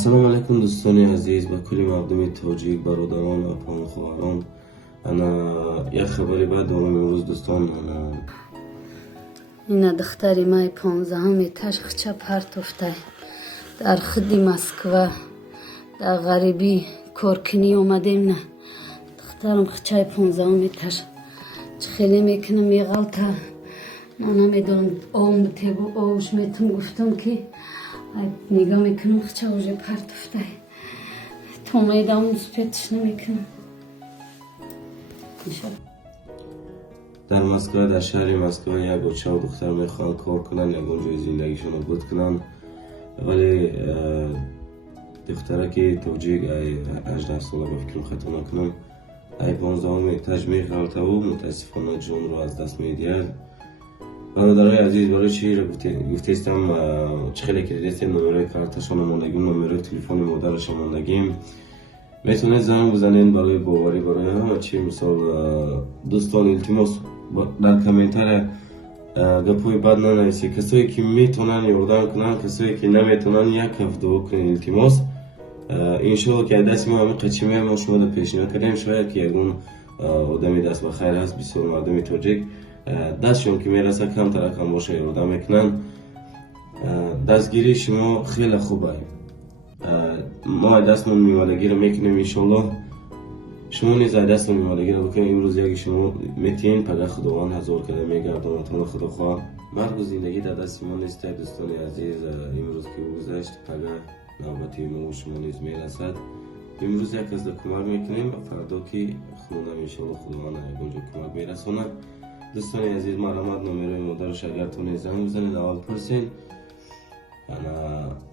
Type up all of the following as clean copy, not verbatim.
ассалому алайкум дӯстони азиз, ба кулли мардуми тоҷик, бародарон ва понухӯварон. Як хабари бад дорам имрӯз дӯстон. ина духтари май 15-ами ташхча партофтай дар худи Москва дар ғарибӣ коркунӣ омадем. На духтарам хчаи 15-ами таш чӣ хеле мекунам еғалта ма намедонам ом тебу овуш метум гуфтам ки нигоҳ мекунам хча уже партофтай томедам успетш намекунам. дар Москва, дар шаҳри Москва як бочаҳо духтар мехоҳанд кор кунанд, ягон ҷои зиндагишонро буд кунанд, вале духтараки тоҷик 18 сола ба фикрам хато накунам 15-ами этаж меғалтаву мутаассифона ҷонро аз даст медиҳад. бародарои азиз, барои чӣ гуфтестам чӣ хеле кредитем номерои карташон омодагим, номерои телефони модарашон омодагим. метавонед занг бизанед барои боварӣ, барои ҳама чӣ. мисол дӯстон, илтимос дар комментария гапҳои бад нанависед. касое ки метавонанд ёрдам кунанд, касое ки наметавонанд як ҳафт дуо кунед илтимос. иншоалло ки дасти мо ҳамин қачи меам, мо шуморо пешниҳод кардем. шояд ки ягон одами даст ба хайр ҳаст, бисёр мардуми тоҷик дастшон ки мераса камтар рақам боша ёрдам мекунанд. дастгирии шумо хеле хуб аст. мо дастмон мевадагиро мекунем, иншоалло шумо низ дастмон мевадагиро бикунед. имрӯз яки шумо метиҳин, пага худованд ҳазор када мегардонатон. худохоҳ маргу зиндагӣ дар дасти мо нест. дӯстони азиз, имрӯз ки гузашт, пага навбати мо шумо низ мерасад. имрӯз як аз кӯмак мекунем, фардо ки худодам иншоалло худованд ягон ҷо кӯмак мерасонад. дӯстони азиз, марамат номерои модараш агар тонед занг бизанед, аввал пурсед.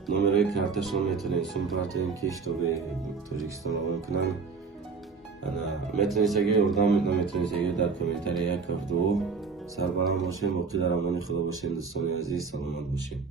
номерои карташон метавонед сум партоем ки штоби Тоҷикистон равон кунанд. метавонистаги ёрдам наметавонистаги дар комментария як ҳафт дуо. сарбаланд бошед, боқӣ дар амони худо бошед. дӯстони азиз, саломат бошед.